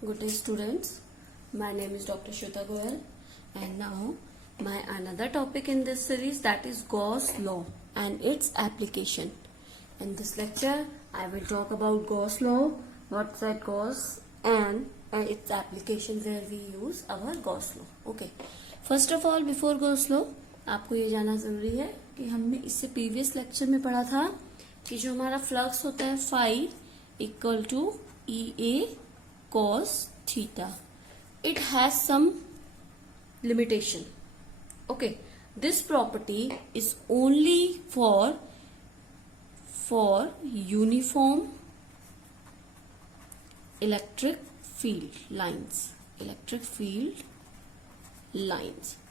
Good day, students. My name is Dr. Shweta Goyal, and now my another topic in this series, that is Gauss law and its application. In this lecture, I will talk about Gauss law, what's that Gauss, and its application where we use our Gauss law. Okay. First of all, before Gauss law, आपको ये जानना जरूरी है कि हमने इससे previous lecture में पढ़ा था कि जो हमारा फ्लक्स होता है phi equal to E A cos theta. It has some limitation. Okay, this property is only for uniform electric field lines.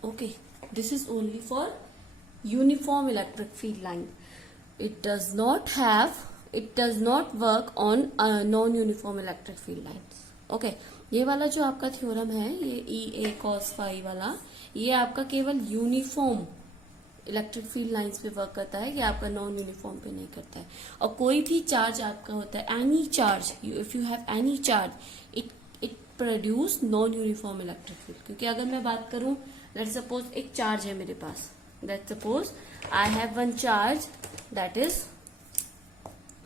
Okay, this is only for uniform electric field line. It does not work on non-uniform electric field lines. Okay ये वाला जो आपका theorem है, ये ई ए cos phi वाला, ये आपका केवल यूनिफॉर्म इलेक्ट्रिक फील्ड लाइंस पे वर्क करता है, ये आपका नॉन यूनिफॉर्म पे नहीं करता है. और कोई भी चार्ज आपका होता है, any charge, if you have any charge, it produce non uniform electric field. क्योंकि अगर मैं बात करूं, लेट्स सपोज एक चार्ज है मेरे पास, let's suppose I have one charge, that is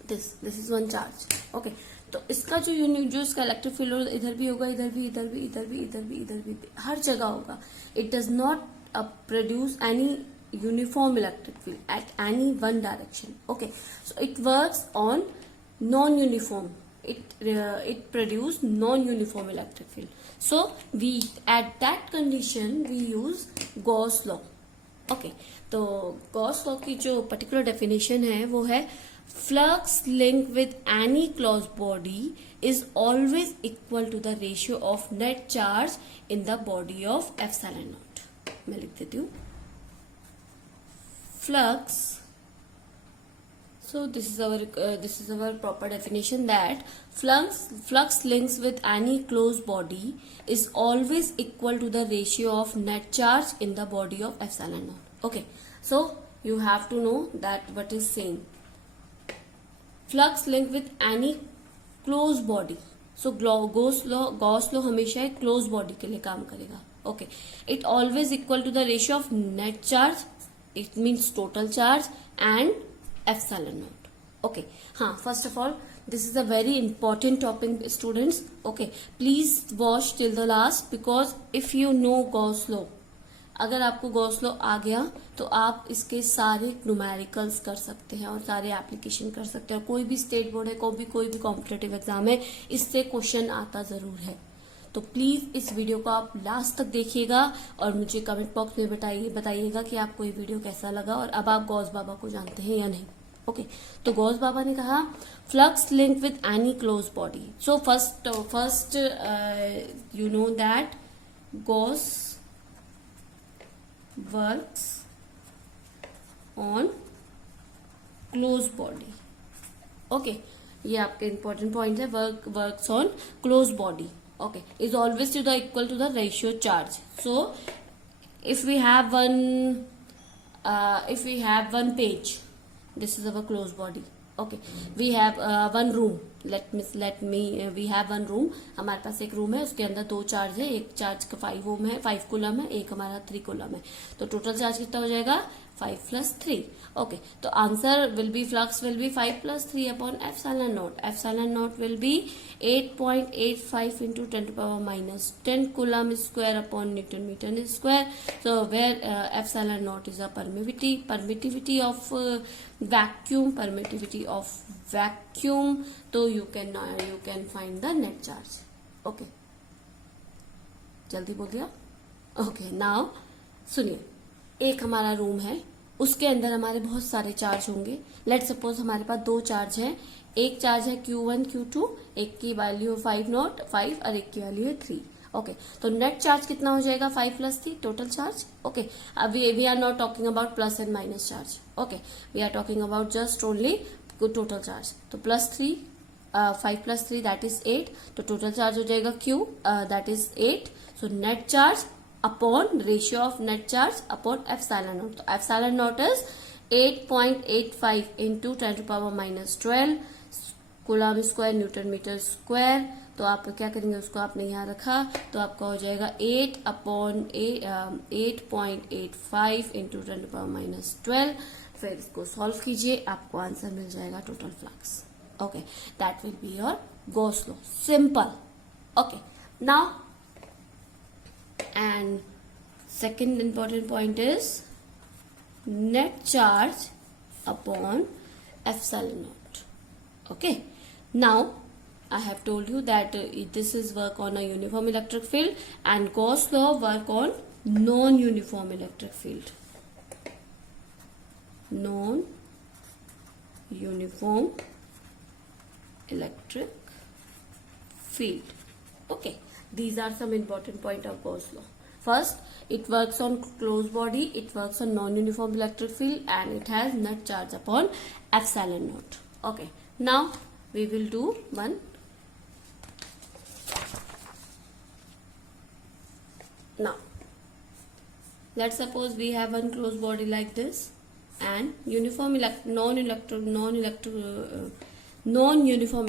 this is one charge. Okay, तो इसका जो इसका इलेक्ट्रिक फील्ड इधर भी होगा, इधर भी, हर जगह होगा. It does not produce any uniform electric field at any one direction. Okay, so it works on non uniform. it produce non-uniform electric field. So we at that condition we use Gauss law. Okay, तो Gauss law की जो particular definition है वो है flux linked with any closed body is always equal to the ratio of net charge in the body of epsilon naught. मैं लिख देती हूँ flux. So this is our proper definition, that flux links with any closed body is always equal to the ratio of net charge in the body of epsilon naught. Okay, so you have to know that what is saying. Flux link with any close body. So Gauss law हमेशा एक close body के लिए काम करेगा. Okay, it always equal to the ratio of net charge, it means total charge, and epsilon not. Okay, हाँ, first of all this is a very important topic students. Okay, please watch till the last, because if you know Gauss law, अगर आपको Gauss law आ गया तो आप इसके सारे numericals कर सकते हैं और सारे एप्लीकेशन कर सकते हैं. और कोई भी स्टेट बोर्ड है, कोई भी कॉम्पिटेटिव एग्जाम है, इससे क्वेश्चन आता जरूर है. तो प्लीज इस वीडियो को आप लास्ट तक देखिएगा और मुझे कमेंट बॉक्स में बताइएगा कि आपको ये वीडियो कैसा लगा और अब आप गॉस बाबा को जानते हैं या नहीं. ओके, तो गॉस बाबा ने कहा flux link with any close body. So first you know that Gauss works on closed body. Okay, ये आपके important point है. works on closed body. Okay, is always to the equal to the ratio charge. So if we have one page, this is our closed body. Okay, we have one room. We have one room. हमारे पास एक room है, उसके अंदर दो charge है. एक charge का 5 coulomb है, एक हमारा 3 कूलम है. तो टोटल चार्ज कितना हो जाएगा? 5 + 3. ओके, तो answer will be, flux will be 5 + 3 upon epsilon naught. Epsilon naught will be 8.85 into 10⁻10 coulomb square upon newton metre square. So where epsilon not is a permittivity of vacuum. तो you can find the net charge. Okay, जल्दी बोल दिया. Okay, now सुनिए, एक हमारा room है, उसके अंदर हमारे बहुत सारे चार्ज होंगे. लेट्स सपोज हमारे पास दो चार्ज हैं. एक चार्ज है Q1 Q2, एक की वैल्यू 5 और एक की वैल्यू है 3. ओके, तो नेट चार्ज कितना हो जाएगा? 5 + 3 टोटल चार्ज. ओके, अब we are not talking about plus and minus charge. Okay, we are talking about just only total charge. तो +3, 5 + 3 दैट इज 8. तो टोटल चार्ज हो जाएगा Q, that is 8. So net charge upon ratio of net charge upon epsilon not. तो epsilon not is 8.85 into 10⁻12 coulomb square newton metre square. तो आप क्या करेंगे, उसको आपने यहाँ रखा तो आपका हो जाएगा 8/8.85 इंटू 10⁻⁻12। फिर इसको सॉल्व कीजिए, आपको आंसर मिल जाएगा total flux. Okay, that will be your Gauss law, simple. Okay, now and second important point is net charge upon epsilon naught. Okay, now I have told you that this is work on a uniform electric field, and Gauss law work on non-uniform electric field. Non-uniform electric field. Okay, these are some important point of Gauss law. First, it works on closed body, it works on non-uniform electric field, and it has net charge upon epsilon naught. Okay, now we will do one. Now, let's suppose we have one closed body like this, and non-uniform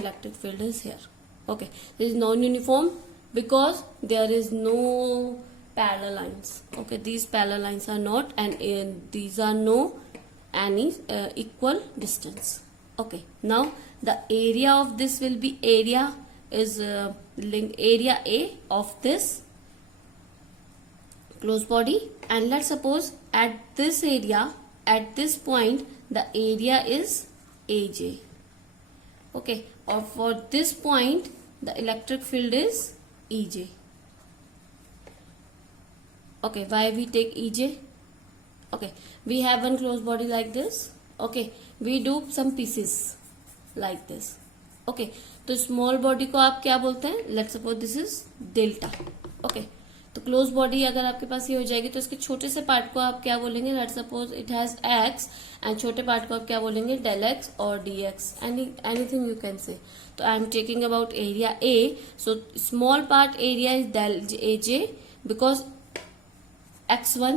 electric field is here. Okay, this is non-uniform because there is no parallel lines. Okay, these parallel lines are not, and these are no any equal distance. Okay, now the area of this will be area A of this closed body, and let's suppose at this area, at this point, the area is AJ. Okay, or for this point the electric field is EJ. Okay, why we take EJ? Okay, we have one closed body like this. Okay, we do some pieces like this. Okay, तो small body को आप क्या बोलते हैं? Let's suppose this is delta. Okay, तो close body अगर आपके पास ये हो जाएगी तो इसके छोटे से पार्ट को आप क्या बोलेंगे? Let's suppose it has x, and छोटे पार्ट को आप क्या बोलेंगे? डेल एक्स और d x, anything you can say. तो I am taking about area A, so small part area is del A J, because x1,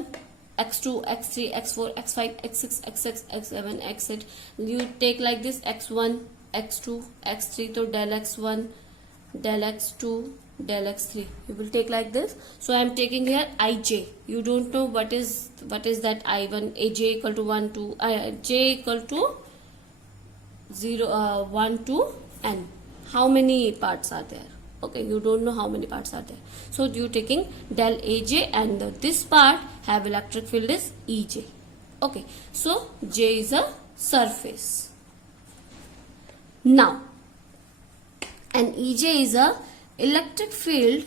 x2, x3, x4, x5, x6, x6, x7, x8, you take like this x1, x2, x3, तो del x1, del x2, del x3, you will take like this. So I am taking here ij. You don't know what is that I1, aj equal to 1 to j equal to 0 1 to n. How many parts are there? Okay, you don't know how many parts are there. So you taking del aj, and this part have electric field is ej. Okay, so j is a surface. Now, and ej is a electric field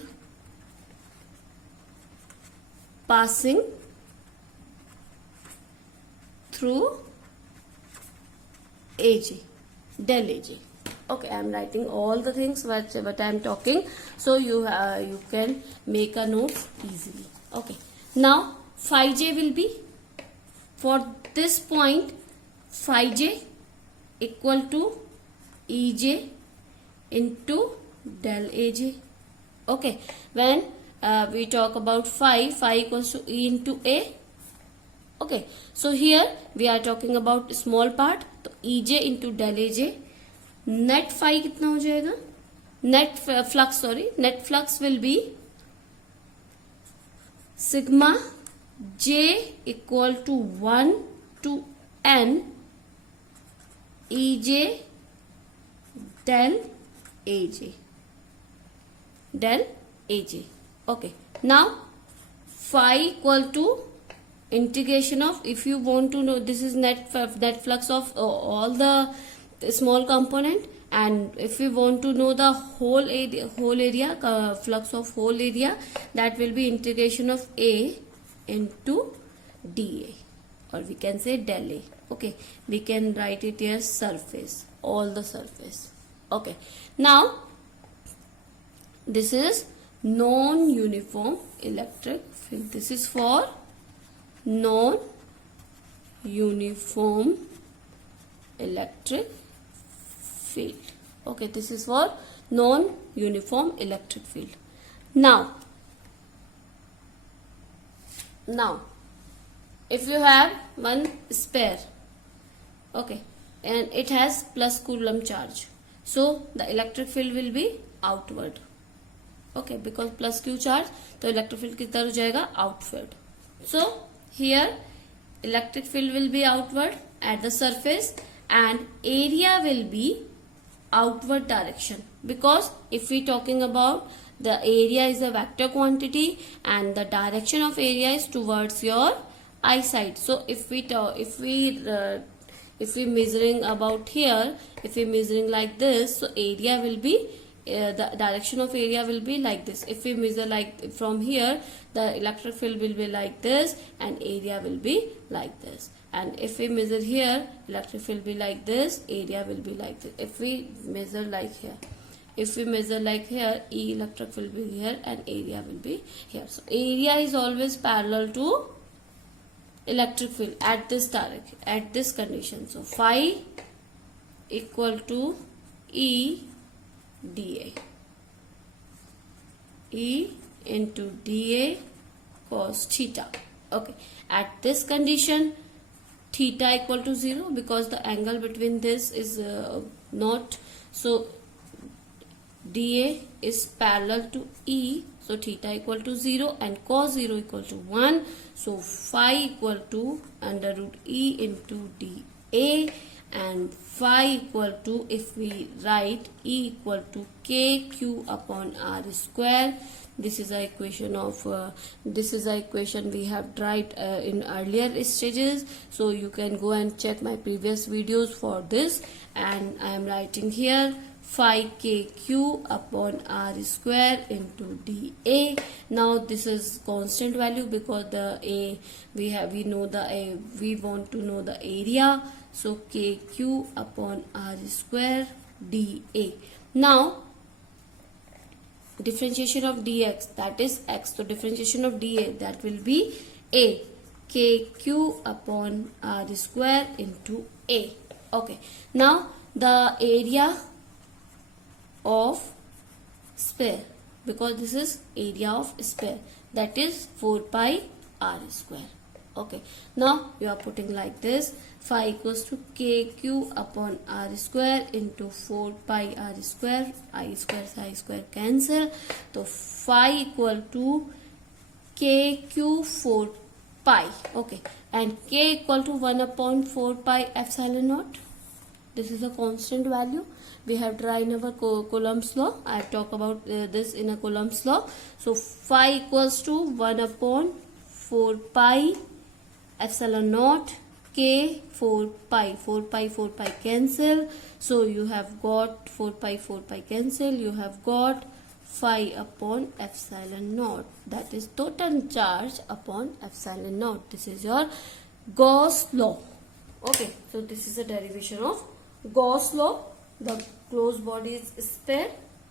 passing through AJ, del AJ. Okay, I am writing all the things what I am talking, so you can make a notes easily. Okay, now phi j will be, for this point, phi j equal to EJ into del AJ. Okay, when we talk about phi equals to E into A. Okay, so here we are talking about small part, तो EJ into del AJ. Net phi कितना हो जाएगा? Net flux will be sigma j equal to 1 to n EJ del AJ. Del AJ. Okay, now phi equal to integration of, if you want to know, this is net flux of all the small component, and if you want to know the whole area flux of whole area, that will be integration of A into dA, or we can say del A. Okay, we can write it here surface, all the surface. Okay, now this is non-uniform electric field. This is for non-uniform electric field. Okay, this is for non-uniform electric field. Now if you have one spare, okay, and it has plus Coulomb charge, so the electric field will be outward. Okay, because plus q charge, तो electric field किधर हो जाएगा? Outward. So here electric field will be outward at the surface and area will be outward direction, because if we talking about the area is a vector quantity and the direction of area is towards your eyesight. So if we measuring about here, if we measuring like this, so area will be the direction of area will be like this. If we measure like from here, the electric field will be like this and area will be like this. And if we measure here, electric field will be like this, area will be like this. If we measure like here, if we measure like here, electric field will be here and area will be here. So area is always parallel to electric field at this direction, at this condition. So phi equal to E dA. E into dA cos theta. Okay, at this condition theta equal to 0, because the angle between this is not, so dA is parallel to E, so theta equal to 0 and cos 0 equal to 1, so phi equal to under root E into dA, and phi equal to, if we write, E equal to kq upon r square. This is a equation of this is a equation we have tried in earlier stages, so you can go and check my previous videos for this. And I am writing here phi kq upon r square into dA. Now this is constant value because the a we know the a, we want to know the area, so kq upon r square dA. Now differentiation of dx, that is x, so differentiation of dA, that will be a kq upon r square into a. Okay, now the area of sphere, because this is area of sphere, that is 4 pi r square. Okay, now you are putting like this, phi equals to kq upon r square into 4 pi r square, I square cancel, so phi equal to kq 4 pi. Okay, and k equal to 1 upon 4 pi epsilon naught. This is a constant value we have tried in our Coulomb's law. I have talked about this in a Coulomb's law. So phi equals to 1 upon 4 pi epsilon naught k 4 pi cancel, so you have got 4 pi cancel, you have got phi upon epsilon naught, that is total charge upon epsilon naught. This is your Gauss law. Okay, so this is a derivation of Gauss law. The closed body is sphere,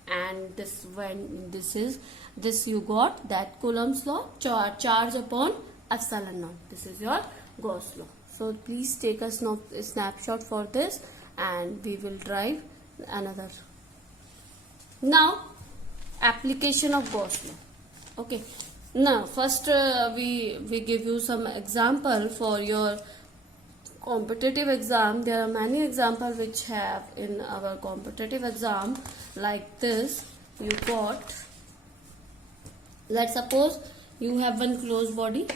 and this, when this is this, you got that Coulomb's law, charge upon epsilon naught. This is your Gauss law. So please take a snapshot for this and we will drive another. Now application of Gauss law. Okay, now first we give you some example for your competitive exam. There are many examples which have in our competitive exam like this. You got, let's suppose you have one closed body.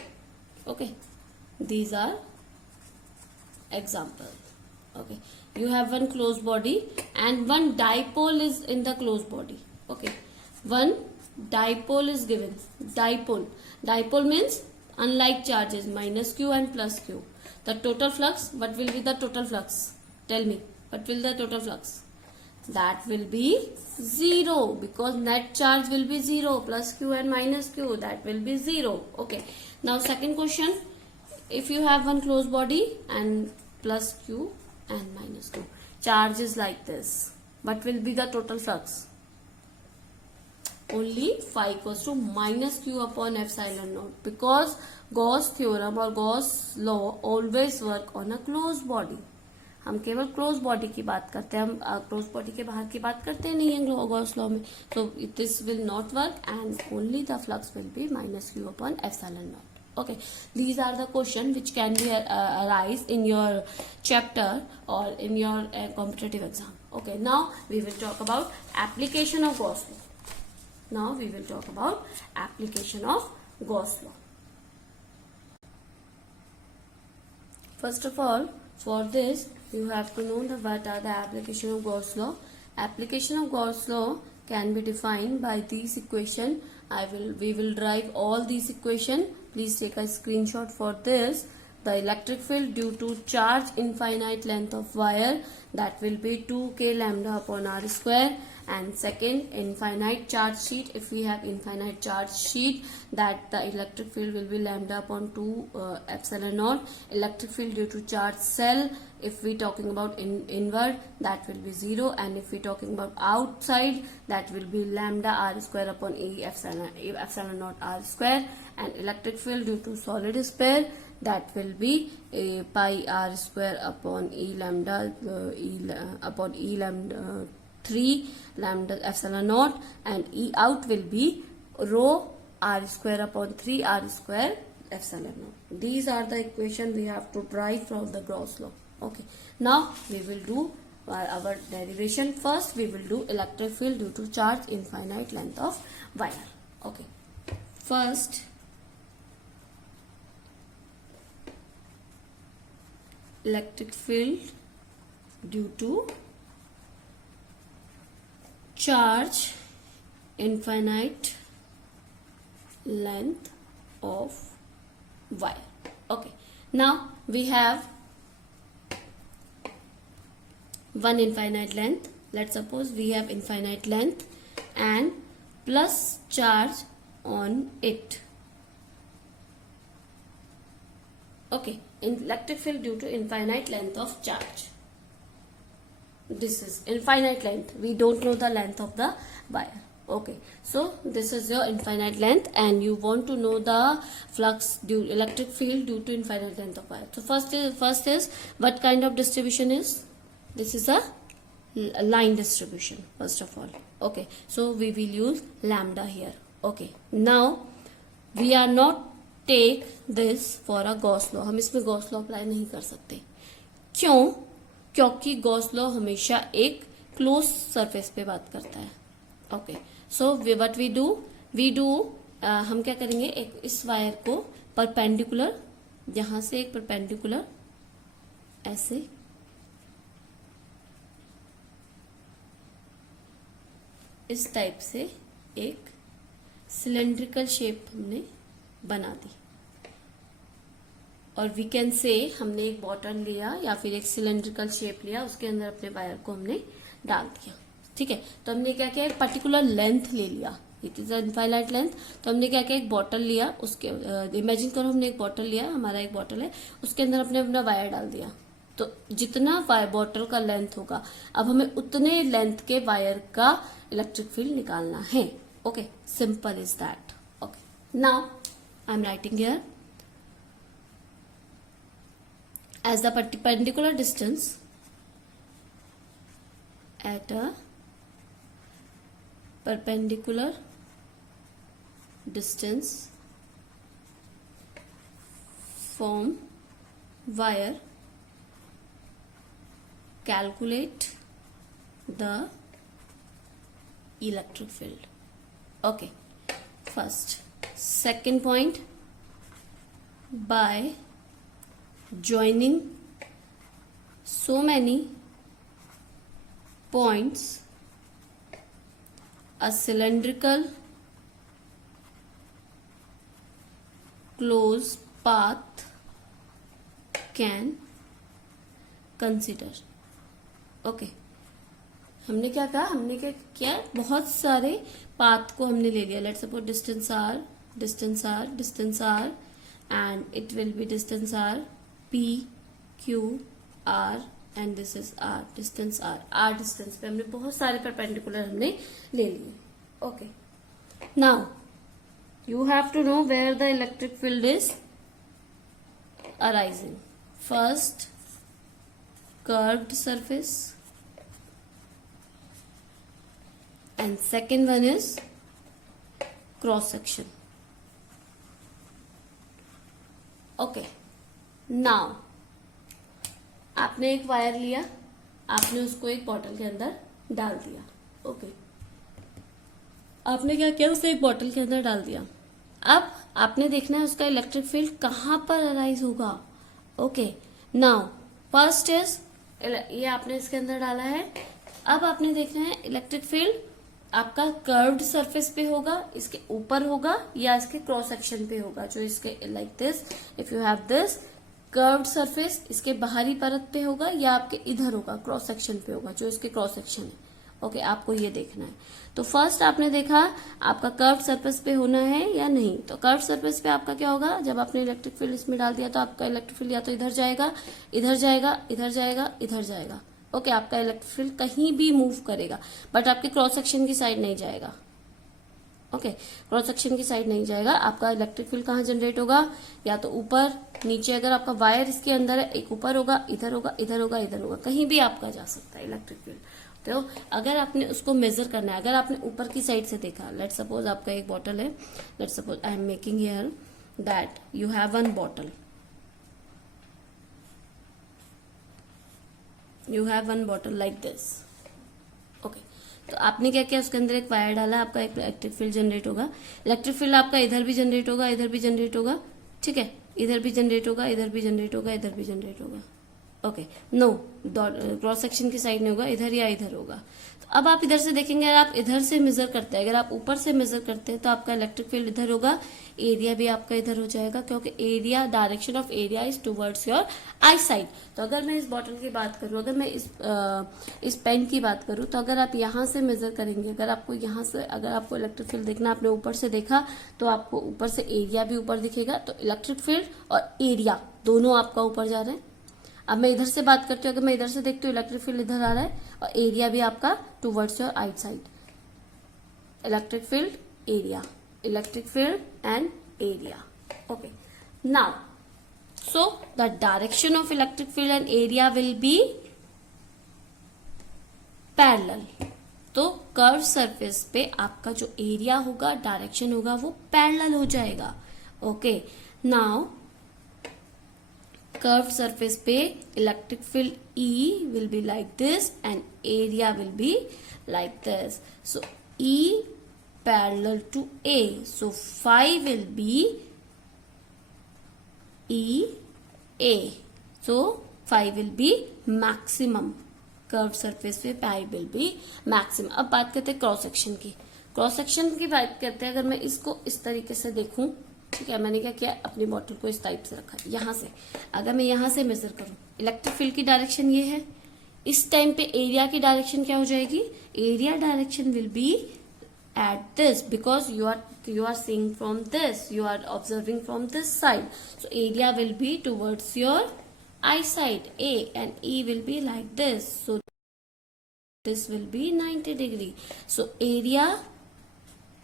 Okay, these are examples. Okay, you have one closed body and one dipole is in the closed body. Okay, one dipole is given. Dipole means unlike charges, minus q and plus q. The total flux, what will be the total flux? Tell me, what will the total flux? That will be 0, because net charge will be 0, plus q and minus q, that will be 0. Okay, now second question, if you have one closed body and plus q and minus q, charge is like this, what will be the total flux? Only phi equals to minus q upon epsilon naught, because Gauss theorem or Gauss law always work on a closed body. हम केवल close body की बात करते हैं, हम close body के बाहर की बात करते नहीं हैं गॉस लॉ में. तो this will not work and only the flux will B minus Q upon epsilon not. Okay, these are the question which can be arise in your chapter or in your competitive exam. Okay, now we will talk about application of Gauss law. Now we will talk about application of Gauss law. First of all, for this you have to know what are the application of Gauss law. Application of Gauss law can be defined by these equation. We will derive all these equation. Please take a screenshot for this. The electric field due to charge infinite length of wire, that will be 2k lambda upon r square. And second, infinite charge sheet. If we have infinite charge sheet, that the electric field will be lambda upon 2 epsilon naught. Electric field due to charge cell, if we talking about inward, that will be 0. And if we talking about outside, that will be lambda r square upon e epsilon naught r square. And electric field due to solid sphere, that will be pi r square upon e lambda upon e lambda 3 lambda epsilon naught. And E out will be rho r square upon 3 r square epsilon naught. These are the equation we have to derive from the Gauss law. Okay, now we will do our derivation. First we will do electric field due to charge infinite length of wire. Okay, first electric field due to charge infinite length of wire. Okay, now we have one infinite length. Let's suppose we have infinite length and plus charge on it. Okay, electric field due to infinite length of charge. This is infinite length. We don't know the length of the wire. Okay, so this is your infinite length and you want to know the flux due electric field due to infinite length of wire. So first is what kind of distribution is this? Is a line distribution first of all. Okay, so we will use lambda here. Okay, now we are not take this for a Gauss law. हम इसमें Gauss law apply नहीं कर सकते. क्यों? क्योंकि Gauss law हमेशा एक close surface पे बात करता है. Okay, so what we do हम क्या करेंगे, एक इस वायर को परपेंडिकुलर, यहां से एक परपेंडिकुलर ऐसे इस टाइप से एक सिलेंड्रिकल शेप हमने बना दी. और वी कैन से हमने एक बॉटल लिया या फिर एक सिलेंड्रिकल शेप लिया, उसके अंदर अपने वायर को हमने डाल दिया. ठीक है, तो हमने क्या किया, एक पर्टिकुलर लेंथ ले लिया. It is infinite length. तो हमने क्या किया, एक बॉटल लिया, उसके इमेजिन करो हमने एक बॉटल लिया, हमारा एक बॉटल है, उसके अंदर अपने अपना वायर डाल दिया. तो जितना बॉटल का लेंथ होगा, अब हमें उतने लेंथ के वायर का इलेक्ट्रिक फील्ड निकालना है. Okay, simple is that. Okay, now I am writing here as the perpendicular distance at a perpendicular distance from wire, calculate the electric field. Okay, first. Second point, by joining so many points, a cylindrical closed path can consider. Okay, हमने क्या कहा, हमने क्या किया, बहुत सारे path को हमने ले लिया. Let's suppose distance R, distance R, distance R, and it will be distance R P, Q, R and this is R, distance R. R distance पे हमने बहुत सारे perpendicular हमने ले लिए. Okay. Now you have to know where the electric field is arising. First, curved surface, and second one is cross section. Okay, now आपने एक wire लिया, आपने उसको एक बॉटल के अंदर डाल दिया। ओके, आपने क्या किया, उसे एक बॉटल के अंदर डाल दिया। अब आपने देखना है उसका इलेक्ट्रिक फील्ड कहां पर अराइज होगा। ओके, नाउ फर्स्ट इज, ये आपने इसके अंदर डाला है। अब आपने देखना है इलेक्ट्रिक फील्ड आपका कर्व्ड सरफेस पे होगा, इसके ऊपर होगा, या इसके क्रॉस सेक्शन पे होगा, जो इसके like this, if you have this curved surface, इसके बाहरी परत पे होगा, या आपके इधर होगा, क्रॉस सेक्शन पे होगा, जो इसके क्रॉस सेक्शन है। ओके, आपको ये देखना है। तो फर्स्ट आपने देखा आपका कर्व्ड सरफेस पे होना है या नहीं। तो कर्व्ड सरफेस पे आपका क्या होगा, जब आपने इलेक्ट्रिक फील्ड इसमें डाल दिया तो आपका इलेक्ट्रिक फील्ड या तो इधर जाएगा, इधर जाएगा, इधर जाएगा, इधर जाएगा। ओके, आपका इलेक्ट्रिक फील्ड कहीं भी मूव करेगा, बट आपके क्रॉस सेक्शन की साइड नहीं जाएगा। ओके, क्रॉस सेक्शन की साइड नहीं जाएगा। आपका इलेक्ट्रिक फील्ड कहाँ जनरेट होगा, या तो ऊपर नीचे, अगर आपका वायर इसके अंदर है, एक ऊपर होगा, इधर होगा, इधर होगा, इधर होगा, कहीं भी आपका जा सकता है इलेक्ट्रिक फील्ड। तो अगर आपने उसको मेजर करना है, अगर आपने ऊपर की साइड से देखा, लेट सपोज आपका एक बॉटल है, let suppose I am making here that you have one bottle, you have one bottle like this. Okay, तो आपने क्या किया, उसके अंदर एक वायर डाला, आपका एक इलेक्ट्रिक फील्ड जनरेट होगा। इलेक्ट्रिक फील्ड आपका इधर भी जनरेट होगा, इधर भी जनरेट होगा, ठीक है, इधर भी जनरेट होगा, इधर भी जनरेट होगा, इधर भी जनरेट होगा। ओके, नो क्रॉस सेक्शन की साइड नहीं होगा, इधर या इधर होगा। तो अब आप इधर से देखेंगे, अगर आप इधर से मेजर करते हैं, अगर आप ऊपर से मेजर करते हैं, तो आपका इलेक्ट्रिक फील्ड इधर होगा, एरिया भी आपका इधर हो जाएगा, क्योंकि area, direction of area is towards your I side. तो अगर मैं इस बॉटल की बात करूं, अगर मैं इस पेन की बात करूं, तो अगर आप यहां से मेजर करेंगे, अगर आपको यहां से, अगर आपको इलेक्ट्रिक फील्ड देखना, आपने ऊपर से देखा, तो आपको ऊपर से एरिया भी ऊपर दिखेगा। तो इलेक्ट्रिक फील्ड और एरिया दोनों आपका ऊपर जा रहे हैं। अब मैं इधर से बात करती हूँ, अगर मैं इधर से देखती हूँ, इलेक्ट्रिक फील्ड इधर आ रहा है, और एरिया भी आपका towards your right side. Electric field, area, electric field and area. Okay, now so the direction of electric field and area will be parallel. तो कर्व सरफेस पे आपका जो एरिया होगा, डायरेक्शन होगा, वो पैरेलल हो जाएगा। ओके, नाउ curved surface पे electric field E will be like this and area will be like this. So E parallel to A. So phi will be E A. So phi will be maximum. Curved surface पे phi will be maximum. अब बात करते हैं cross section की। Cross section की बात करते हैं, अगर मैं इसको इस तरीके से देखूं, ठीक है, मैंने क्या किया, अपनी बॉटल को इस टाइप से रखा, यहां से अगर मैं यहां से मेजर करूं, इलेक्ट्रिक फील्ड की डायरेक्शन ये है, इस टाइम पे एरिया की डायरेक्शन क्या हो जाएगी, area direction will be at this, because you are seeing from this, you are observing from this side, so area will be towards your eye side A, and E will be like this, so this will be 90 degree. So area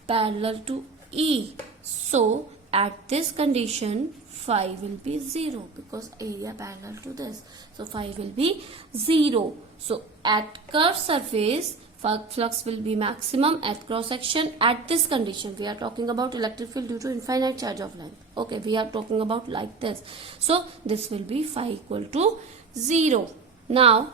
parallel to E, so at this condition phi will be 0, because area parallel to this, so phi will be 0. So at curved surface flux will be maximum, at cross section at this condition, we are talking about electric field due to infinite charge of line. Okay, we are talking about like this, so this will be phi equal to 0. Now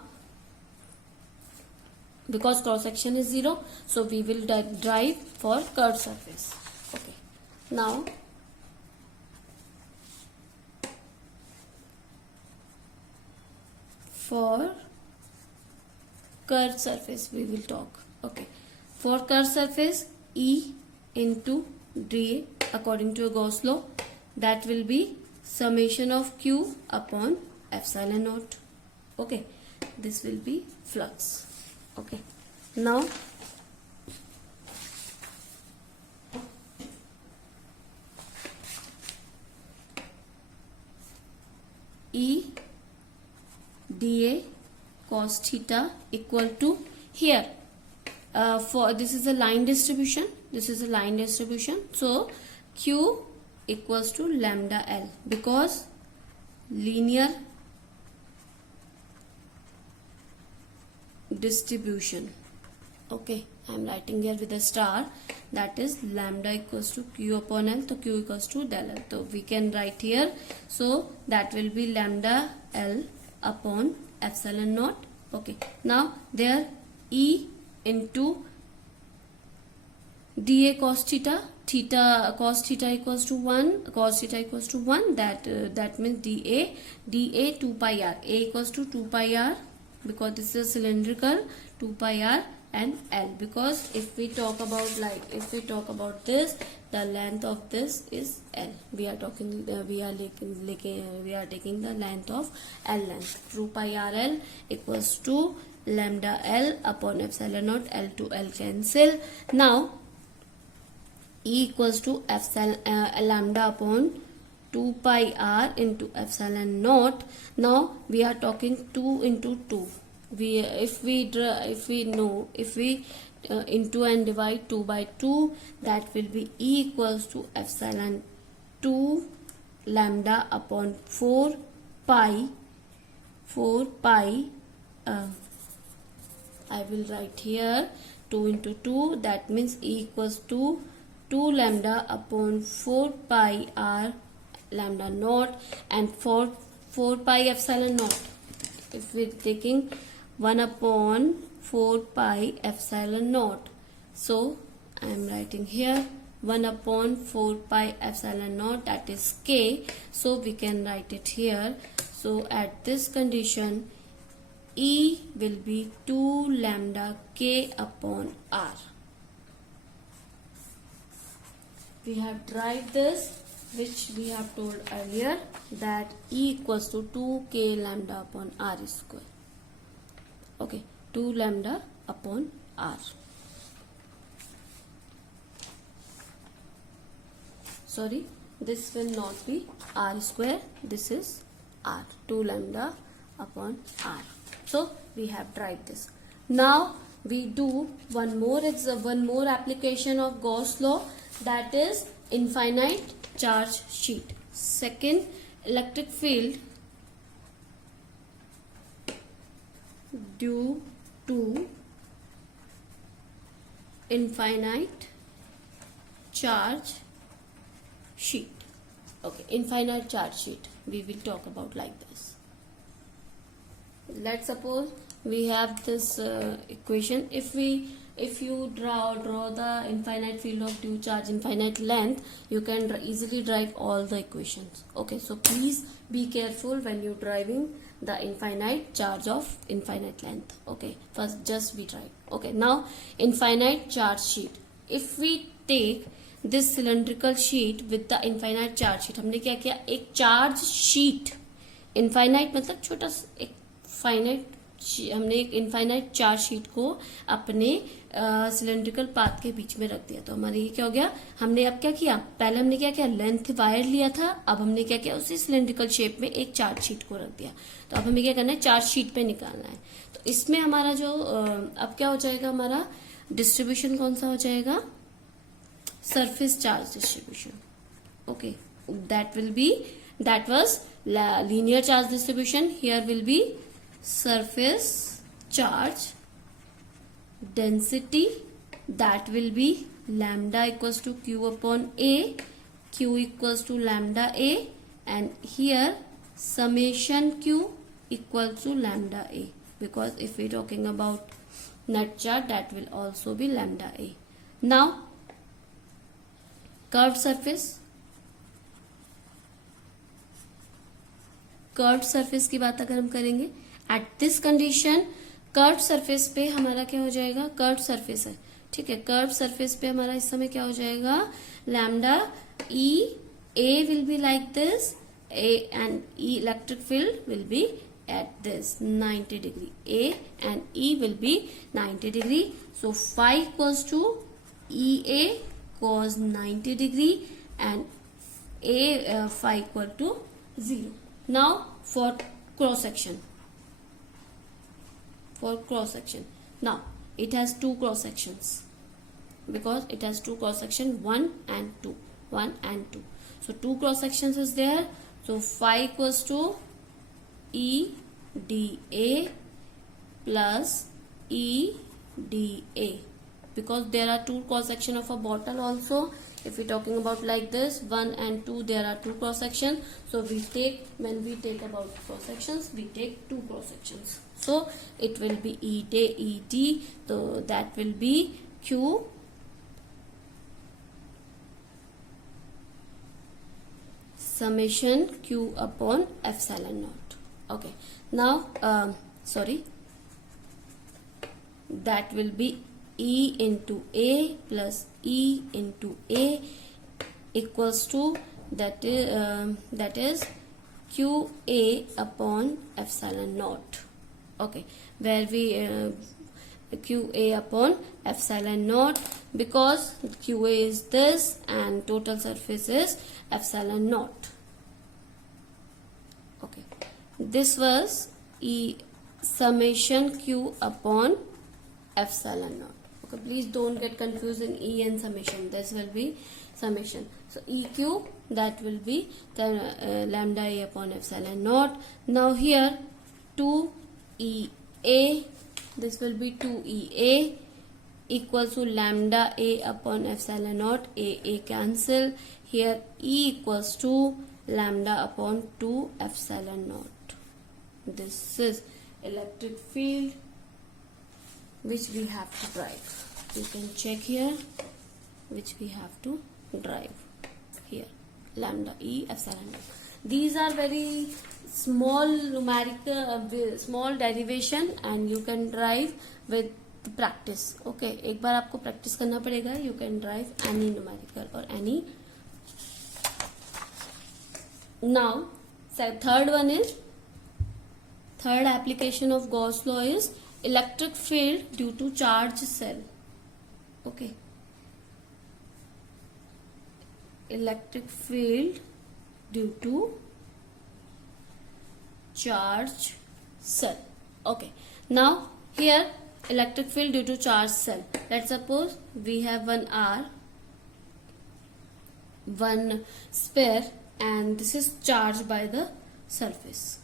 because cross section is 0, so we will derive for curved surface. Okay, now for curved surface we will talk. Okay, for curved surface, E into dA according to a Gauss law, that will be summation of Q upon epsilon naught. Okay, this will be flux. Okay, now E dA cos theta equal to, here for this is a line distribution, this is a line distribution, so Q equals to lambda L, because linear distribution. Okay, I am writing here with a star, that is lambda equals to q upon l. So q equals to del l. So we can write here. So that will be lambda l upon epsilon naught. Okay, now there E into dA cos theta, cos theta equals to 1, cos theta equals to 1, that means dA 2 pi r, A equals to 2 pi r, because this is cylindrical, 2 pi r and L, because if we talk about this, the length of this is L. We are taking the length of L length. 2 pi r L equals to lambda L upon epsilon naught. L to L cancel. Now E equals to epsilon lambda upon 2 pi r into epsilon naught. Now we are talking 2 into 2. If we into and divide 2 by 2, that will be E equals to epsilon 2 lambda upon 4 pi. I will write here 2 into 2, that means E equals to 2 lambda upon 4 pi r lambda naught and 4 pi epsilon naught. If we are taking 1 upon 4 pi epsilon naught, so I am writing here 1 upon 4 pi epsilon naught, that is k. So we can write it here. So at this condition, E will be 2 lambda k upon r. We have derived this, which we have told earlier, that E equals to 2k lambda upon r square. Okay, 2 lambda upon r. Sorry, this will not be r square, this is r, 2 lambda upon r. So we have derived this. Now we do one more application of Gauss law, that is infinite charge sheet. Second, electric field due to infinite charge sheet. Okay, infinite charge sheet we will talk about like this. Let's suppose we have this equation. If you draw the infinite field of due charge infinite length, you can easily derive all the equations. Okay, so please be careful when you driving the infinite charge of infinite length. Okay, first just we try. Okay, now infinite charge sheet. If we take this cylindrical sheet with the infinite charge sheet, हमने क्या किया, एक charge sheet, infinite मतलब छोटा एक finite, हमने एक infinite charge sheet को अपने सिलेंड्रिकल पाथ के बीच में रख दिया. तो हमारे ये क्या हो गया, हमने अब क्या किया, पहले हमने क्या किया, लेंथ वायर लिया था, अब हमने क्या किया, उसी सिलेंड्रिकल शेप में एक चार्ज शीट को रख दिया. तो अब हमें क्या करना है, चार्ज शीट पे निकालना है. तो इसमें हमारा जो अब क्या हो जाएगा, हमारा डिस्ट्रीब्यूशन कौन सा हो जाएगा, surface charge distribution. Okay, that was linear charge distribution. Here will be surface charge density, that will be lambda equals to q upon a, q equals to lambda a, and here summation q equals to lambda a, because if we are talking about net charge, that will also be lambda a. Now curved surface की बात अगर हम करेंगे, at this condition curved surface पे हमारा क्या हो जाएगा, कर्व्ड सरफेस है, ठीक है, कर्व्ड सरफेस पे हमारा इस समय क्या हो जाएगा, lambda E A will be like this, A and E electric field will be at this 90 degree, A and E will be 90 degree. So phi equals to E A cos 90 degree and a phi equal to 0. Now for cross section, now it has two cross sections, because it has two cross section, 1 and 2. So two cross sections is there. So phi equals to e dA plus e dA, because there are two cross section of a bottle also. If we're talking about like this 1 and 2, there are two cross section. So when we take about cross sections, we take two cross sections. So it will be ED, so that will be Q summation Q upon epsilon naught. Okay, now that will be E into A plus E into A equals to that is QA upon epsilon naught. Okay, where we QA upon epsilon naught, because QA is this and total surface is epsilon naught. Okay, this was E summation Q upon epsilon naught. Okay, please don't get confused in E and summation. This will be summation. So EQ, that will be the lambda A upon epsilon naught. Now here 2EA, this will be 2EA equals to lambda A upon epsilon naught. A cancel. Here E equals to lambda upon 2 epsilon naught. This is electric field which we have to drive. You can check here which we have to drive here, lambda E epsilon naught. These are very small numerical small derivation and you can drive with practice. Okay, एक बार आपको practice करना पड़ेगा. You can drive any numerical or any. Now third application of Gauss law is electric field due to charge cell. Okay, electric field due to charge cell. Okay, now here electric field due to charge cell. Let's suppose we have one sphere and this is charged by the surface.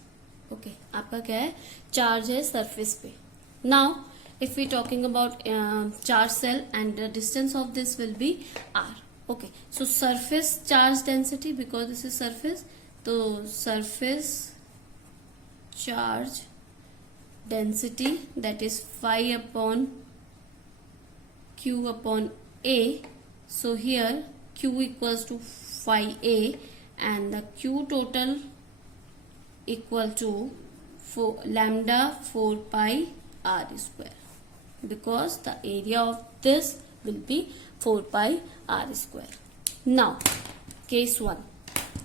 Okay, आपका क्या है, charge है surface पे. Now if we talking about charge cell and the distance of this will be r. Okay, so surface charge density, because this is surface, so surface charge density, that is phi upon q upon a. So here q equals to phi a and the q total equal to lambda 4 pi r square, because the area of this will be 4 pi r square. Now case 1,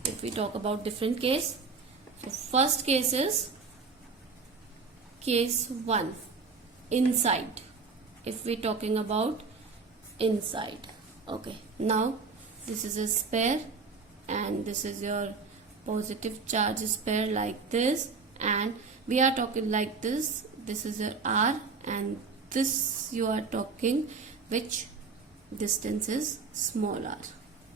if we talk about different case, so first case is case 1, inside. If we talking about inside, okay, now this is a sphere and this is your positive charge sphere like this, and we are talking like this. This is your r and this you are talking which distance is small r.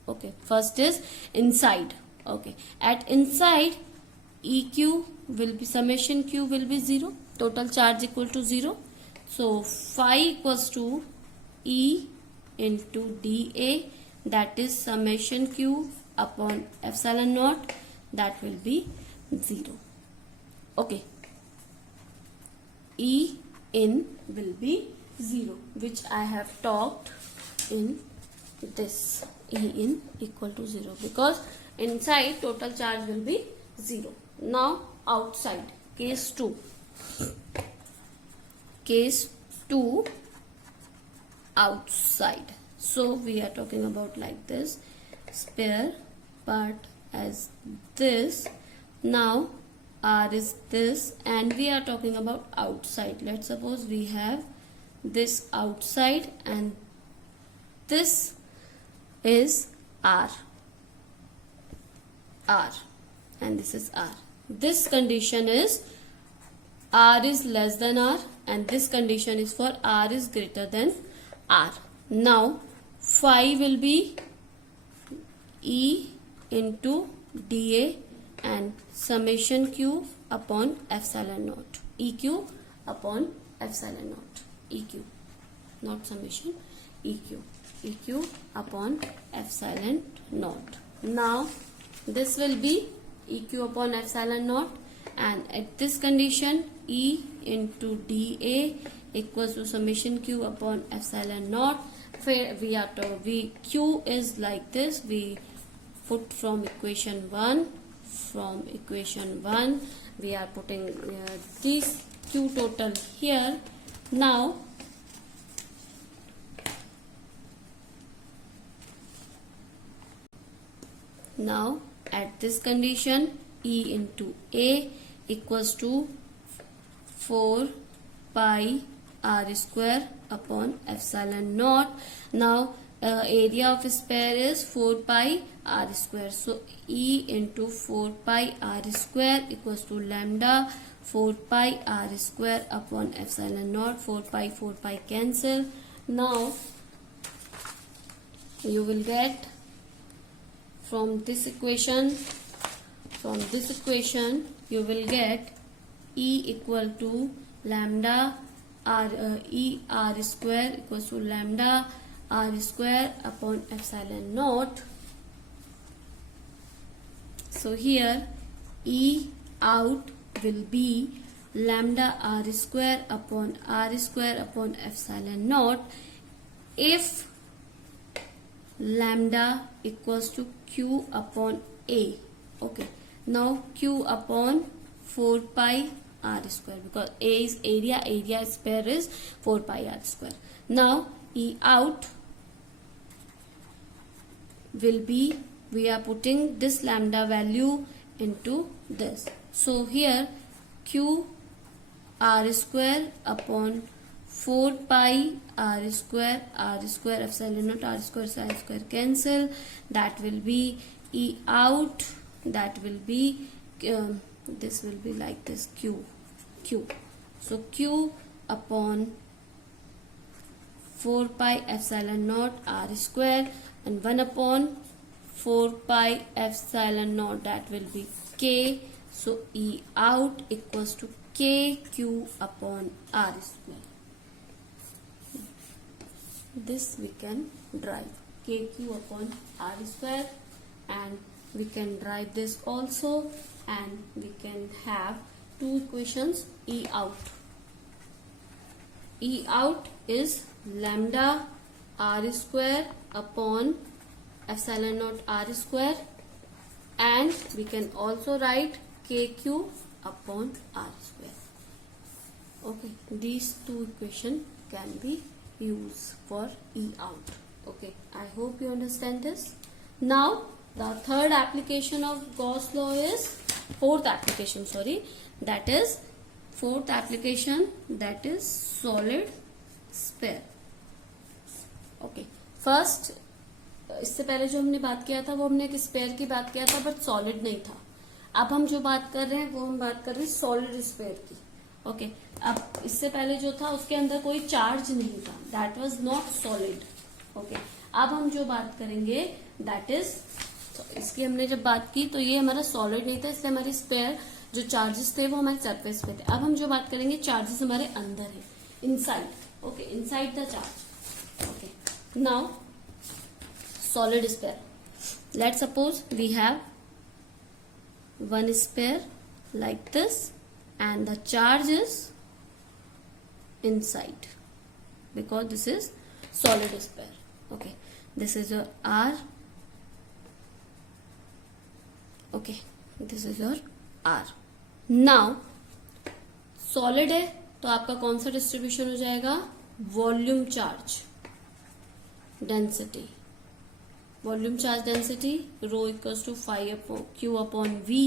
Okay, first is inside. Okay, at inside EQ will be summation Q will be 0, total charge equal to 0. So phi equals to E into dA, that is summation Q upon epsilon naught, that will be 0. Okay, E in will be 0, which I have talked in this. E in equal to 0 because inside total charge will be 0. Now outside, case 2. Case 2, outside. So we are talking about like this, sphere part as this. Now R is this and we are talking about outside. Let's suppose we have this outside and this is R and this is R. This condition is R is less than R and this condition is for R is greater than R. Now phi will be E into dA and summation Q upon epsilon naught, EQ upon epsilon naught, EQ. not summation, eq upon epsilon naught. Now this will be eq upon epsilon naught, and at this condition E into dA equals to summation q upon epsilon naught. Q is like this, we put from equation 1, we are putting this q total here. Now at this condition E into A equals to 4 pi r square upon epsilon naught. Now area of sphere is 4 pi r square, so E into 4 pi r square equals to lambda 4 pi r square upon epsilon naught. 4 pi cancel. Now you will get from this equation you will get E equal to lambda r E r square equals to lambda r square upon epsilon naught. So here E out will be lambda r square upon epsilon naught if lambda equals to q upon A. Okay, now q upon 4 pi r square, because A is area square is 4 pi r square. Now E out will be, we are putting this lambda value into this. So here q r square upon 4 pi r square epsilon naught, r square cancel, that will be E out, that will be this will be like this, q. So q upon 4 pi epsilon naught r square and 1 upon 4 pi epsilon naught, that will be k. So E out equals to kq upon r square. This we can derive, kq upon r square, and we can derive this also, and we can have two equations. E out is lambda r square upon epsilon naught r square, and we can also write kq upon r square. Okay, these two equations can be used for E out. Okay, I hope you understand this. Now the third application of Gauss law is fourth application, that is solid sphere. Okay, first इससे पहले जो हमने बात किया था वो हमने एक स्पेयर की बात किया था, बट सॉलिड नहीं था. अब हम जो बात कर रहे हैं वो हम बात कर रहे हैं सॉलिड स्पेयर की. ओके, अब इससे पहले जो था उसके अंदर कोई चार्ज नहीं था, that was not solid. Okay, अब हम जो बात करेंगे दैट इज, तो इसकी हमने जब बात की तो ये हमारा सॉलिड नहीं था, इसलिए हमारे स्पेयर जो चार्जेस थे वो हमारे सरफेस पे थे. अब हम जो बात करेंगे चार्जेस हमारे अंदर है, inside. Okay, inside the charge. Okay, now solid sphere. Let's suppose we have one sphere like this and the charge is inside, because this is solid sphere. Okay, this is your R. Okay, this is your R. Now solid है तो आपका कौन सा distribution हो जाएगा? Volume charge density. Volume charge density, rho equals to phi upon q upon v.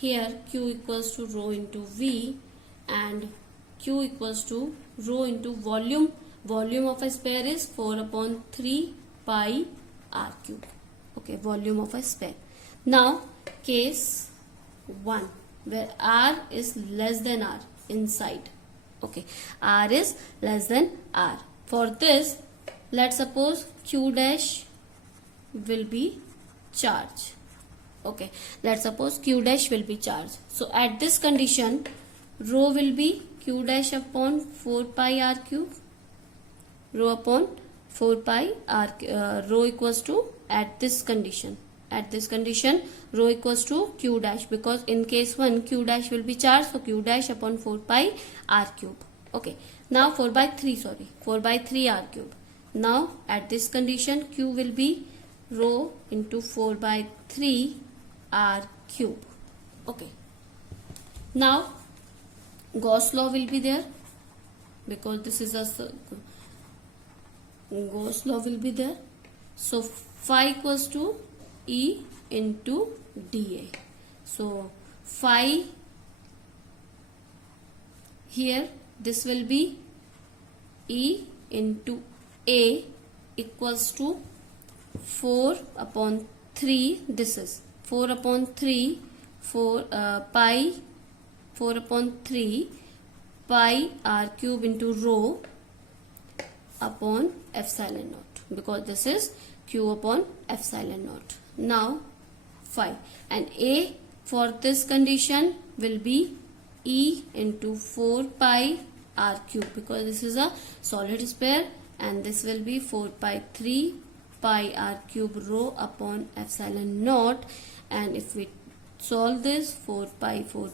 Here q equals to rho into v, and q equals to rho into volume. Volume of a sphere is 4 upon 3 pi r cube. Okay, volume of a sphere. Now case 1 where r is less than r inside. Okay, r is less than r. For this, let's suppose q dash will be charge. Okay, let's suppose q dash will be charge. So at this condition, rho will be q dash upon 4 pi r cube. rho upon 4 pi r rho equals to, at this condition rho equals to q dash, because in case 1 q dash will be charged, so q dash upon 4 pi r cube. Okay, now 4 by 3 r cube. Now at this condition q will be rho into 4 by 3 r cube. Okay, now Gauss law will be there, because this is a Gauss law will be there. So phi equals to E into dA. So phi here, this will be E into A equals to 4 upon 3. This is 4 upon 3 pi 4 upon 3 pi r cube into rho upon epsilon naught, because this is q upon epsilon naught. Now phi, and A for this condition will be E into 4 pi r cube, because this is a solid sphere, and this will be 4 pi 3 pi r cube rho upon epsilon naught. And if we solve this, 4 pi will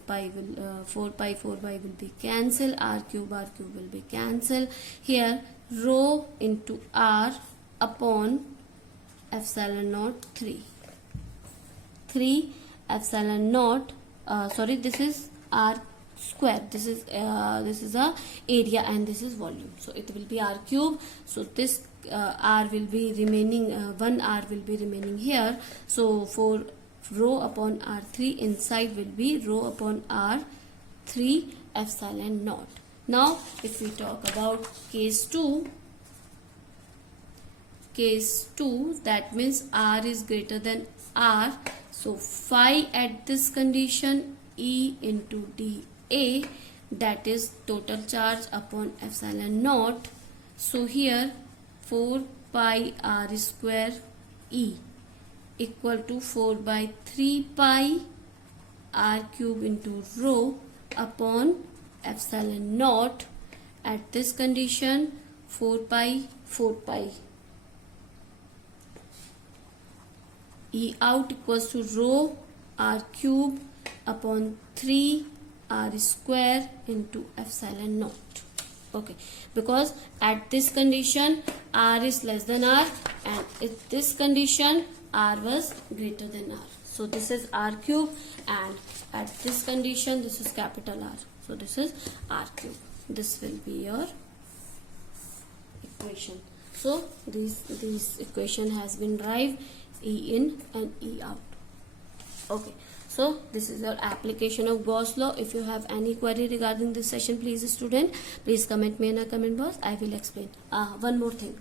be cancel, r cube will be cancel. Here rho into r upon epsilon naught 3 epsilon naught, this is r square, this is a area and this is volume, so it will be r cube. So this r will be remaining, 1 r will be remaining here, so for rho upon r3 inside will be rho upon r3 epsilon naught. Now if we talk about case 2, that means r is greater than r, so phi at this condition E into dA, that is total charge upon epsilon naught. So here 4 pi r square E equal to 4 by 3 pi r cube into rho upon epsilon naught. At this condition 4 pi E out equals to rho r cube upon 3 r square into epsilon naught. Okay, because at this condition r is less than r, and at this condition r was greater than r, so this is r cube, and at this condition this is capital R, so this is r cube. This will be your equation. So this equation has been derived, E in and E out. Okay, so this is your application of Gauss law. If you have any query regarding this session, please student, please comment me in a comment box, I will explain. One more thing,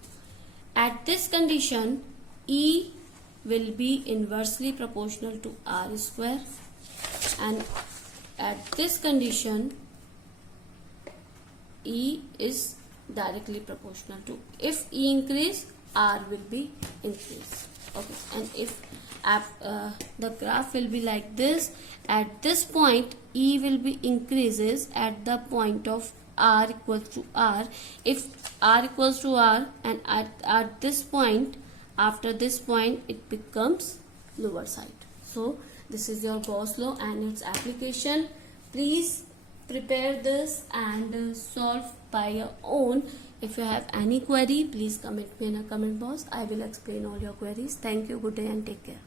at this condition E will be inversely proportional to r square, and at this condition E is directly proportional to, if E increase, r will be increase. Okay, and if the graph will be like this, at this point E will be increases at the point of r equals to r. If r equals to r, and at this point, after this point it becomes lower side. So this is your Gauss law and its application. Please prepare this and solve by your own. If you have any query, please comment me in a comment box, I will explain all your queries. Thank you, good day and take care.